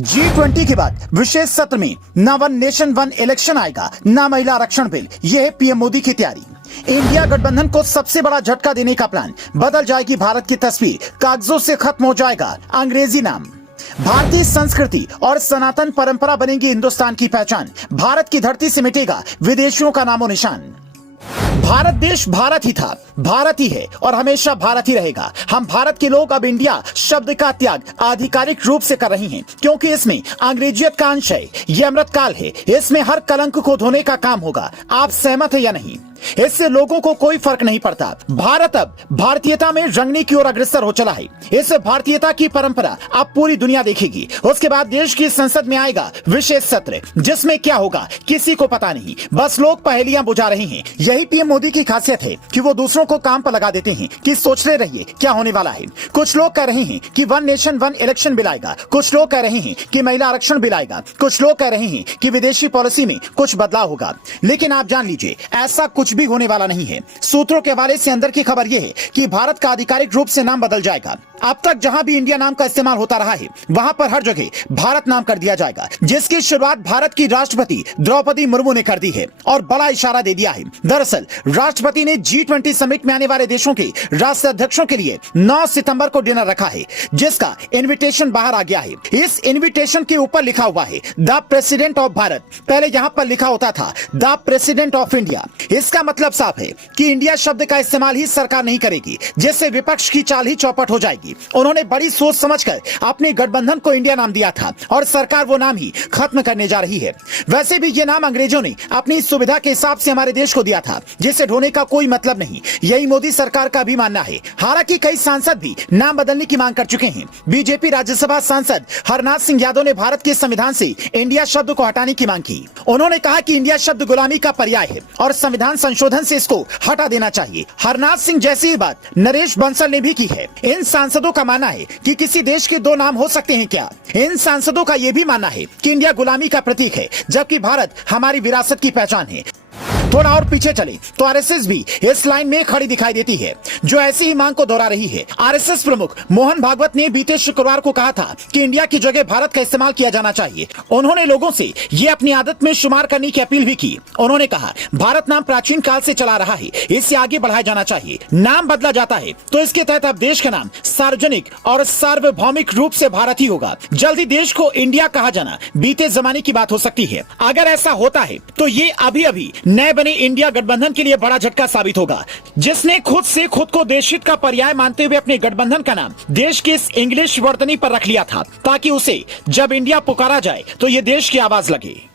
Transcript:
G20 के बाद विशेष सत्र में न वन नेशन वन इलेक्शन आएगा, न महिला आरक्षण बिल। यह है पीएम मोदी की तैयारी। इंडिया गठबंधन को सबसे बड़ा झटका देने का प्लान। बदल जाएगी भारत की तस्वीर, कागजों से खत्म हो जाएगा अंग्रेजी नाम। भारतीय संस्कृति और सनातन परंपरा बनेगी हिंदुस्तान की पहचान। भारत की धरती से मिटेगा विदेशियों का नामो निशान। भारत देश भारत ही था, भारत ही है और हमेशा भारत ही रहेगा। हम भारत के लोग अब इंडिया शब्द का त्याग आधिकारिक रूप से कर रहे हैं, क्योंकि इसमें अंग्रेजियत का अंश है। यह अमृत काल है, इसमें हर कलंक को धोने का काम होगा। आप सहमत है या नहीं? इससे लोगों को कोई फर्क नहीं पड़ता। भारत अब भारतीयता में रंगने की ओर अग्रसर हो चला है। इस भारतीयता की परंपरा अब पूरी दुनिया देखेगी। उसके बाद देश की संसद में आएगा विशेष सत्र, जिसमें क्या होगा किसी को पता नहीं, बस लोग पहेलियां बुझा रहे हैं। यही पीएम मोदी की खासियत है कि वो दूसरों को काम पर लगा देते हैं कि सोचते रहिए क्या होने वाला है। कुछ लोग कह रहे हैं कि one nation one election bill आएगा, कुछ लोग कह रहे हैं कि महिला आरक्षण बिल आएगा, कुछ लोग कह रहे हैं कि विदेशी पॉलिसी में कुछ बदलाव होगा। लेकिन आप जान लीजिए, ऐसा कुछ भी होने वाला नहीं है। सूत्रों के हवाले से अंदर की खबर यह है कि भारत का आधिकारिक रूप से नाम बदल जाएगा। अब तक जहां भी इंडिया नाम का इस्तेमाल होता रहा है, वहां पर हर जगह भारत नाम कर दिया जाएगा, जिसकी शुरुआत भारत की राष्ट्रपति द्रौपदी मुर्मू ने कर दी है और बड़ा इशारा दे दिया है। दरअसल राष्ट्रपति ने G20 समिट में आने वाले देशों के राष्ट्राध्यक्षों के लिए 9 सितंबर को डिनर रखा है, जिसका इन्विटेशन बाहर आ गया है। इस इन्विटेशन के ऊपर लिखा हुआ है द प्रेसिडेंट ऑफ भारत। पहले यहां पर लिखा होता था द प्रेसिडेंट ऑफ इंडिया। इसका मतलब साफ है कि इंडिया शब्द का इस्तेमाल ही सरकार नहीं करेगी, जिससे विपक्ष की चाल ही चौपट हो जाएगी। उन्होंने बड़ी सोच समझकर अपने गठबंधन को इंडिया नाम दिया था और सरकार वो नाम ही खत्म करने जा रही है। वैसे भी ये नाम अंग्रेजों ने अपनी सुविधा के हिसाब से हमारे देश को दिया था, जिसे ढोने का कोई मतलब नहीं। यही मोदी सरकार का भी मानना है। हालांकि कई सांसद भी नाम बदलने की मांग कर चुके हैं। बीजेपी राज्यसभा सांसद हरनाथ सिंह यादव ने भारत के संविधान से इंडिया शब्द को हटाने की मांग की। उन्होंने कहा कि इंडिया शब्द गुलामी का पर्याय है और संविधान संशोधन से इसको हटा देना चाहिए। हरनाथ सिंह जैसी ही बात नरेश बंसल ने भी की है। इन सांसदों का मानना है कि किसी देश के दो नाम हो सकते हैं क्या? इन सांसदों का यह भी मानना है कि इंडिया गुलामी का प्रतीक है, जबकि भारत हमारी विरासत की पहचान है। थोड़ा और पीछे चले तो आरएसएस भी इस लाइन में खड़ी दिखाई देती है, जो ऐसी ही मांग को दोहरा रही है। आरएसएस प्रमुख मोहन भागवत ने बीते शुक्रवार को कहा था कि इंडिया की जगह भारत का इस्तेमाल किया जाना चाहिए। उन्होंने लोगों से ये अपनी आदत में शुमार करने की अपील भी की। उन्होंने कहा, भारत नाम प्राचीन काल से चला रहा है, इसे आगे बढ़ाया जाना चाहिए। नाम बदला जाता है तो इसके तहत अब देश का नाम सार्वजनिक और सार्वभौमिक रूप से भारत ही होगा। जल्दी देश को इंडिया कहा जाना बीते जमाने की बात हो सकती है। अगर ऐसा होता है तो ये अभी अभी नए बने इंडिया गठबंधन के लिए बड़ा झटका साबित होगा, जिसने खुद से खुद को देशहित का पर्याय मानते हुए अपने गठबंधन का नाम देश की इस इंग्लिश वर्तनी पर रख लिया था, ताकि उसे जब इंडिया पुकारा जाए तो ये देश की आवाज लगे।